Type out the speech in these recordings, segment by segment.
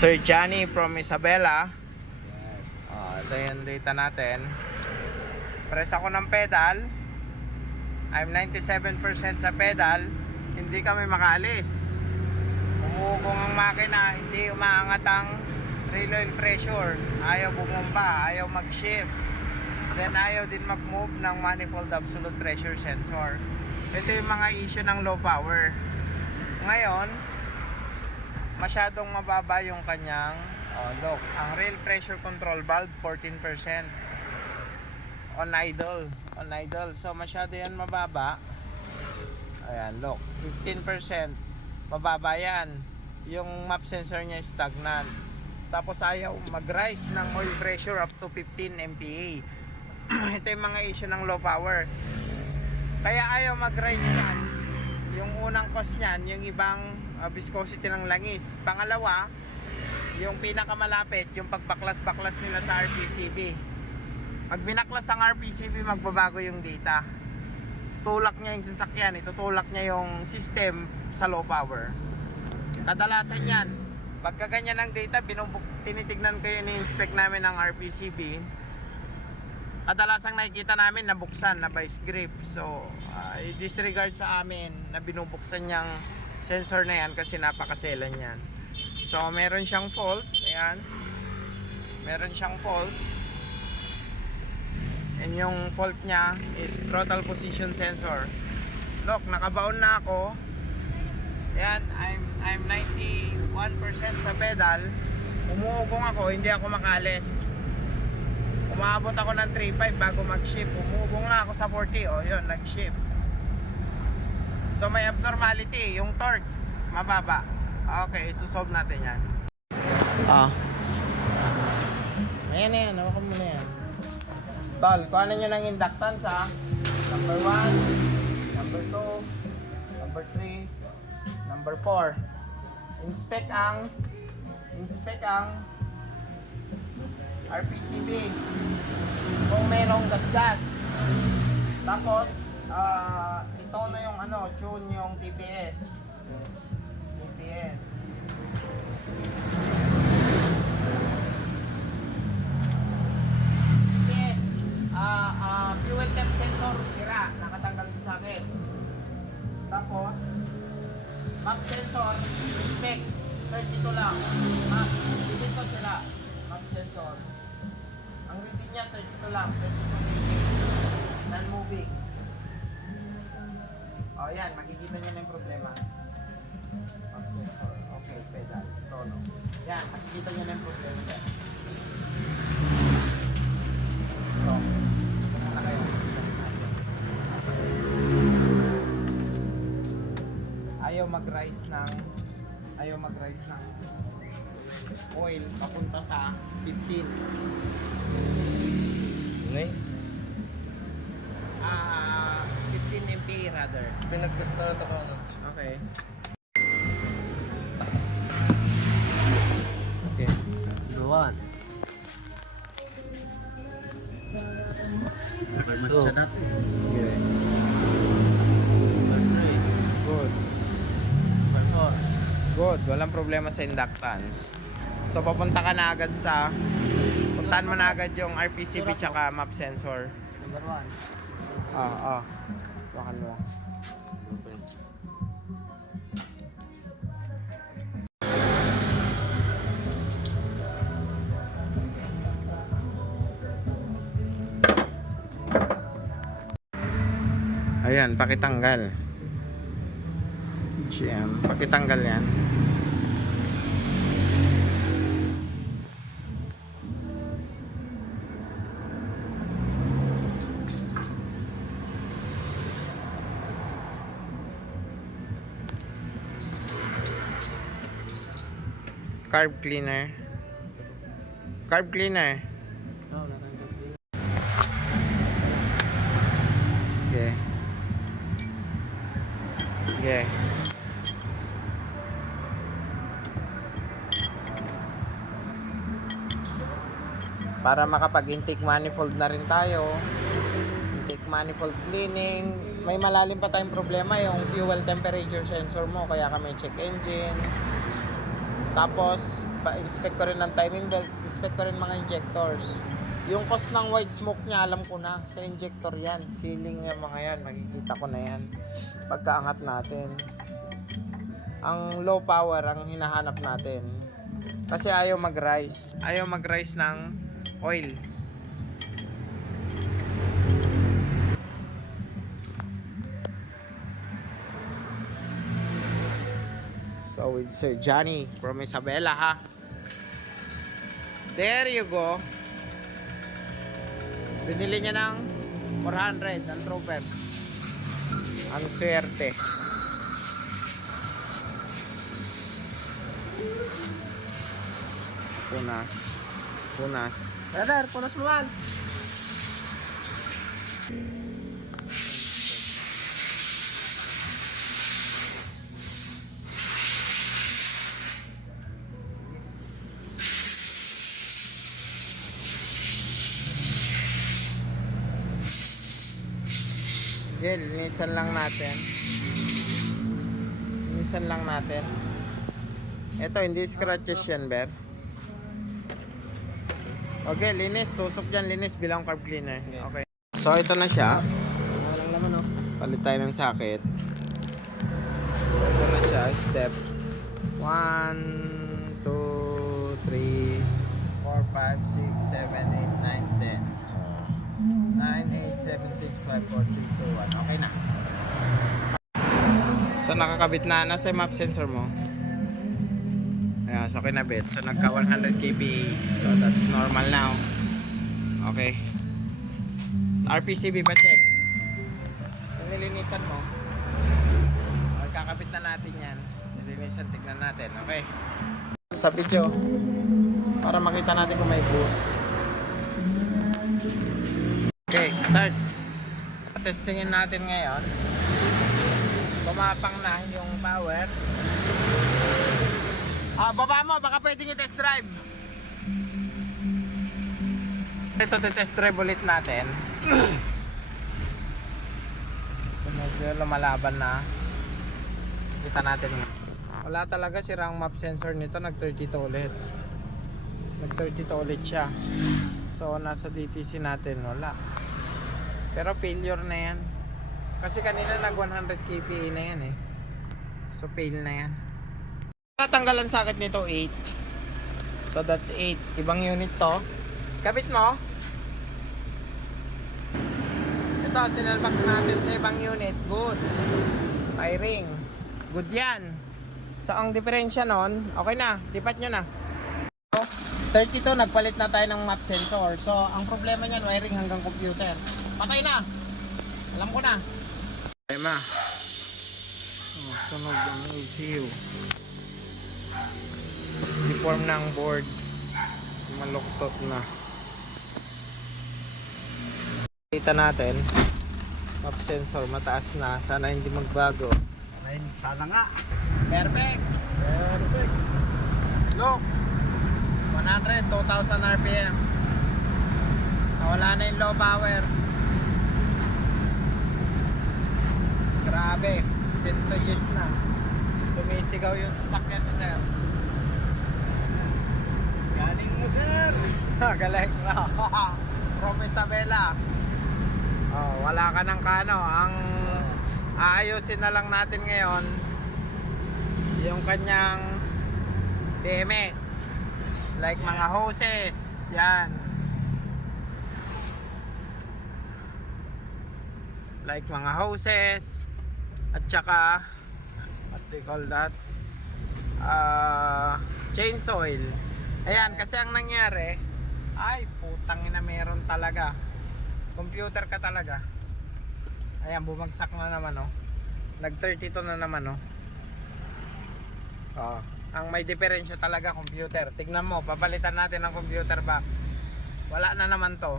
Sir Johnny from Isabela. Yes. Ito yung data natin. Press ako ng pedal. I'm 97% sa pedal. Hindi kami makaalis. Umugong ang makina. Hindi umaangat ang rail oil pressure. Ayaw bumomba. Ayaw mag-shift. Then ayaw din mag-move ng manifold absolute pressure sensor. Ito yung mga issue ng low power. Ngayon, masyadong mababa yung kanyang look. Ang rail pressure control valve 14% on idle. So masyado yan mababa. Ayan, look, 15% mababa yan. Yung map sensor niya stagnant. Tapos ayaw mag-rise ng oil pressure up to 15 MPa. Ito yung mga issue ng low power. Kaya ayaw mag-rise yan. Yung unang cause niyan, yung ibang viscosity ng langis. Pangalawa, yung pinakamalapit, yung pagbaklas-baklas nila sa RPCB. Pag binaklas ang RPCB, magbabago yung data. Tulak niya yung sasakyan, itutulak niya yung system sa low power. Kadalasan yan, pagka ganyan ang data, tinitignan ko yun, in-inspect namin ng RPCB. Kadalasang nakikita namin nabuksan na vice grip. So i-disregard sa amin na binubuksan niyang sensor na yan kasi napakaselan yan. So meron siyang fault. Ayan, meron siyang fault. And yung fault niya is throttle position sensor. Look, nakabaon na ako. Ayan, I'm 91% sa pedal. Umuugong ako, hindi ako makalis. Umabot ako ng 3.5 bago mag-shift. Umubong na ako sa 40. O yun, nag-shift. So may abnormality. Yung torque, mababa. Okay, susolve natin yan. Ayan na yan. Hawakan mo na yan. Tol, kuhanan nyo ng inductance ha. Number 1, number 2, number 3, number 4. Inspect ang RPCB kung mayroong gasgas. Tapos ito na yung tune yung TPS. TPS fuel temp sensor sira, nakatanggal sa socket. Tapos map sensor, inspect 32 lang. Dito sila map sensor. Ang reading niya 32 lang, 32 non-moving. O yan, makikita niyo na yung problema. Map sensor, okay, pedal, tono. Yan, makikita niyo na yung problema dyan. So, na kayo. Ayaw mag-rise ng oil papunta sa 15. Ngay? 15 MPa rather. Pinagkasta ito ko ano. Okay. Okay. Duwan. Two. Okay. Good. Good. Walang problema sa inductance. So papunta ka na agad puntahan mo na agad yung RPCB tsaka map sensor. Number 1. Bakan mo. Ayan, pakitanggal. GM, pakitanggal yan. Carb cleaner. Carb cleaner. Okay. Okay. Para makapag-intake manifold na rin tayo. Intake manifold cleaning. May malalim pa tayong problema yung fuel temperature sensor mo, kaya kami check engine. Tapos inspect ko rin ng timing belt, inspect ko rin mga injectors. Yung cause ng white smoke niya, alam ko na, sa injector yan, sealing yung mga yan, makikita ko na yan pagkaangat natin. Ang low power ang hinahanap natin kasi ayaw mag-rise ng oil. So with Sir Johnny from Isabela, ha. There you go. Binili niya ng 400 ng trooper. Ang swerte. Punas. Brother, punas mo man. Gel, linisan lang natin. Ito, hindi scratches yan, Ber. Okay, linis. Tusok dyan, linis bilang carb cleaner. Okay. So, ito na siya. Walang laman, oh. Palit tayo ng socket. So, ito na siya. Step 1, 2, 3, 4, 5, 6, 7, 8, 9, 10. 9, 8, 7, 6, 5, 4, 3, 2, 1. Okay na. So nakakabit na. Nasa yung map sensor mo. Ayan, so kinabit. So nagka 100 kPa. So that's normal now. Okay. RPCB pa check. Kung nilinisan mo, kakabit na natin yan. Nilinisan, tignan natin. Okay. Sa video, para makita natin kung may boost. Okay, start. Testingin natin ngayon. Bumapang na yung power. Baba mo, baka pwedeng i-test drive. Ito, test drive ulit natin. So, medyo lumalaban na. Kita natin. Wala talaga sirang map sensor nito. Nag-30 to ulit. Nag-30 to ulit siya. So, nasa DTC natin, wala. Pero failure na yan. Kasi kanina nag 100 kPa na yan eh. So fail na yan. Tatanggalan sakit nito 8. So that's 8. Ibang unit to. Kabit mo. Ito, sinalbak natin sa ibang unit. Good. Wiring. Good yan. So ang diferensya nun, okay na. Lipat nyo na. So, 32, nagpalit na tayo ng map sensor. So ang problema niyan, wiring hanggang computer. Patay na. Alam ko na. Problema. Sunog ang ECU. Deform na ang board. Maluktot na. Kita natin. Map sensor mataas na. Sana hindi magbago. Sana nga. Perfect. Look. 100, 2,000 RPM. Nawala na yung low power. Grabe, 100 years na. Sumisigaw yung sasakyan mo, sir. Galing mo, sir. Galing na. From Isabela. Wala ka ng kano. Ang aayusin na lang natin ngayon yung kanyang BMS. Like mga hoses. Yan. Like mga hoses. At saka what they call that, chains oil. Ayan, kasi ang nangyari, ay putang ina, meron talaga. Computer ka talaga. Ayan, bumagsak na naman, oh. Nag 32 na naman, oh. Ang may diferensya talaga computer. Tignan mo, papalitan natin ang computer box. Wala na naman to.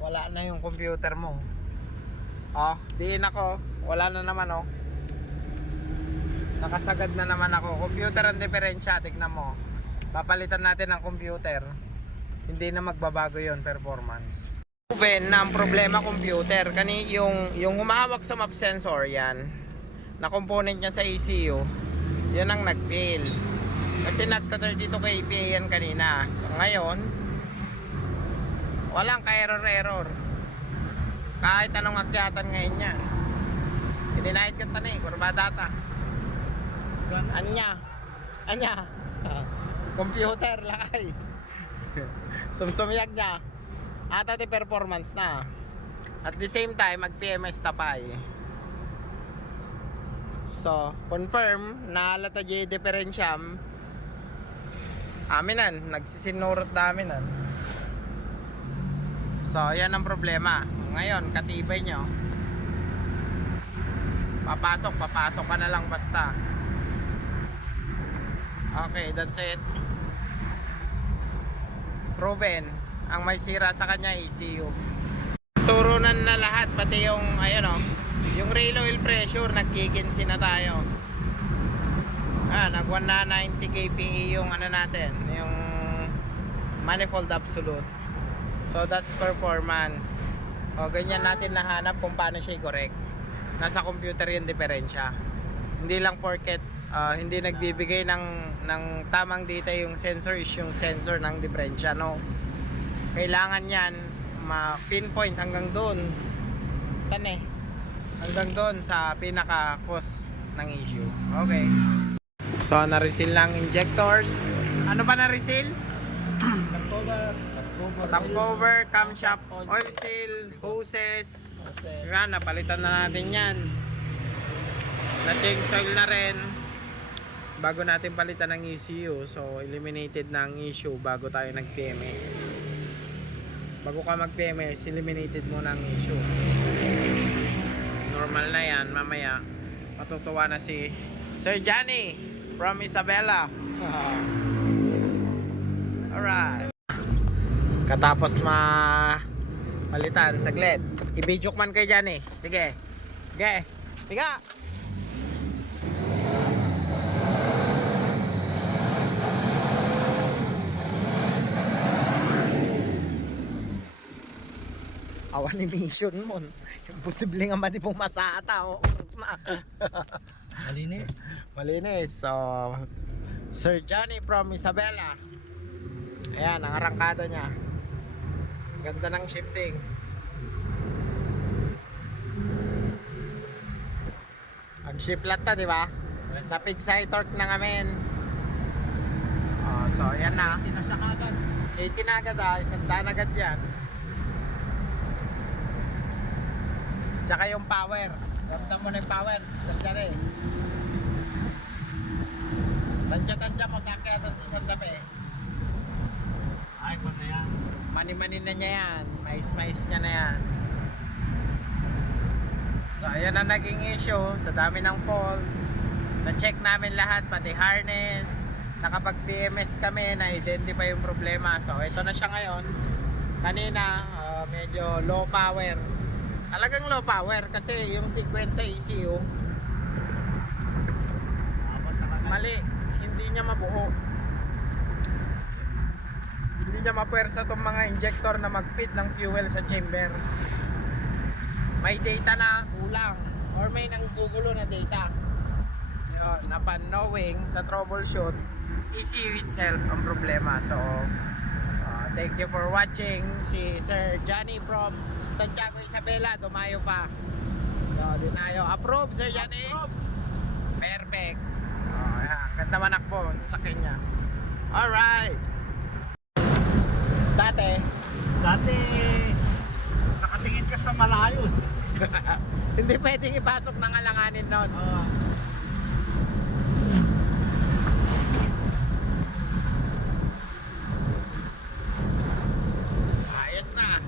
Wala na yung computer mo. Diin ako. Wala na naman, oh. Nakasagad na naman ako. Computer ang diferensya, tignan mo. Papalitan natin ang computer. Hindi na magbabago yon performance. Proven na ang problema computer. Yung humahawak sa map sensor, yan. Na component niya sa ECU. Yan ang nag-fail. Kasi nagta-32 kPa yan kanina. So ngayon, walang ka-error. Kahit anong akyatan ngayon yan. Idinahit ka tanay, kurba data. Anya. Computer lakay. Sumsumyag niya. Ata di performance na. At the same time, mag-PMS tapay. So, confirm na halata di diferensyam. Aminan, nagsisinurot na aminan. So, yan ang problema. Ngayon, katibay nyo. Papasok ka na lang basta. Okay, that's it. Proven. Ang may sira sa kanya ECU. Surunan na lahat, pati yung ayun oh, yung rail oil pressure nagkikinsi na tayo. Nag 190 kPa yung ano natin, yung manifold absolute. So that's performance. O ganyan natin nahanap kung paano siya i-correct. Nasa computer yung diferensya. Hindi lang porket hindi nagbibigay ng tamang data yung sensor is yung sensor ng diferensya, no. Kailangan yan ma-pinpoint hanggang doon. Hanggang doon sa pinaka cause ng issue. Okay. So na-reseal lang injectors. Ano ba na-reseal? Top cover, camshaft, oil seal, hoses. Yan, napalitan na natin yan. Na-change oil na rin bago natin palitan ng ECU. So eliminated na ang issue bago tayo nag-PMS. Bago ka mag-PMS, eliminated mo na ang issue. Normal na yan. Mamaya matutuwa na si Sir Johnny from Isabela. Alright. Katapos palitan, saglit. I-video man kay Johnny. Sige. Sige. Tiga. Awan ni mission mo. Imposible nga mati pong masata. Malinis. So, Sir Johnny from Isabela. Ayan, ang arangkada niya. Ganda ng shifting. Mag-shift lot na, di ba? Sa Pigsay torque na ngamin. So, ayan na. 80 na agad isang daan agad yan. Tsaka yung power. Ramdam mo na yung power. Sanda na eh. Tansya-tansya mo sa akyatan sa Santa Fe. Ay, kung na yan. Mani-mani na niya yan. Mais-mais niya na yan. So ayan ang naging issue. Sa dami ng fault, na-check namin lahat, pati harness. Nakapag-PMS kami, na-identify yung problema. So ito na siya ngayon. Kanina medyo low power. Talagang low power kasi yung sequence sa ECU mali, hindi niya mabuo. Hindi niya mapuwersa itong mga injector na mag-feed ng fuel sa chamber. May data na kulang or may nanggugulo na data. Yun, upon knowing sa troubleshoot, ECU itself ang problema. So thank you for watching. Si Sir Johnny from Santiago Isabela, dumayo pa. So, dinayo. Approve, Sir Johnny? Approve. Perfect. Ayan. Ganda manakbo sa sakyan niya. Alright. Dati, nakatingin ka sa malayo. hindi pwedeng ipasok ng alanganin nun. Ayos na.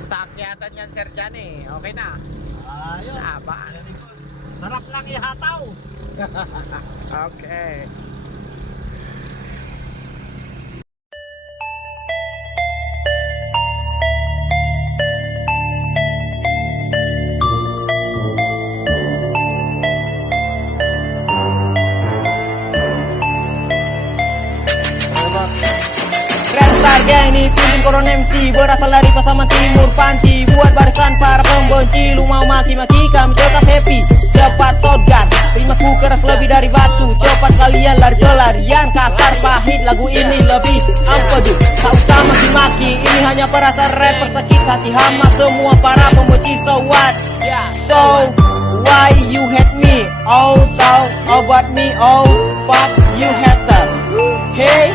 Sakyatan yan, Sir Johnny. Okay na. Ayos. Haba. Sarap lang ihataw. Okay. Red Star geng ini tim Koron MC berasal dari Pasaman Timur Panci. Buat barisan para pembenci, lu mau maki-maki kami tetap happy. Cepat shotgun, rimaku keras lebih dari batu. Cepat kalian lari pelarian, kasar pahit lagu ini lebih ampedu. Tak usah maki-maki, ini hanya perasaan rapper sakit hati hama semua para pembenci. So what? So why you hate me? Oh, talk about me. Oh, fuck you hater. Hey,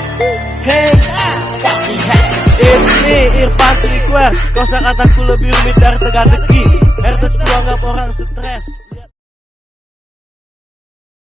fucking hater. It's me, Irfan Trickware. Kosa kataku lebih rumit dari teka-teki. Hertes ku anggap orang stres.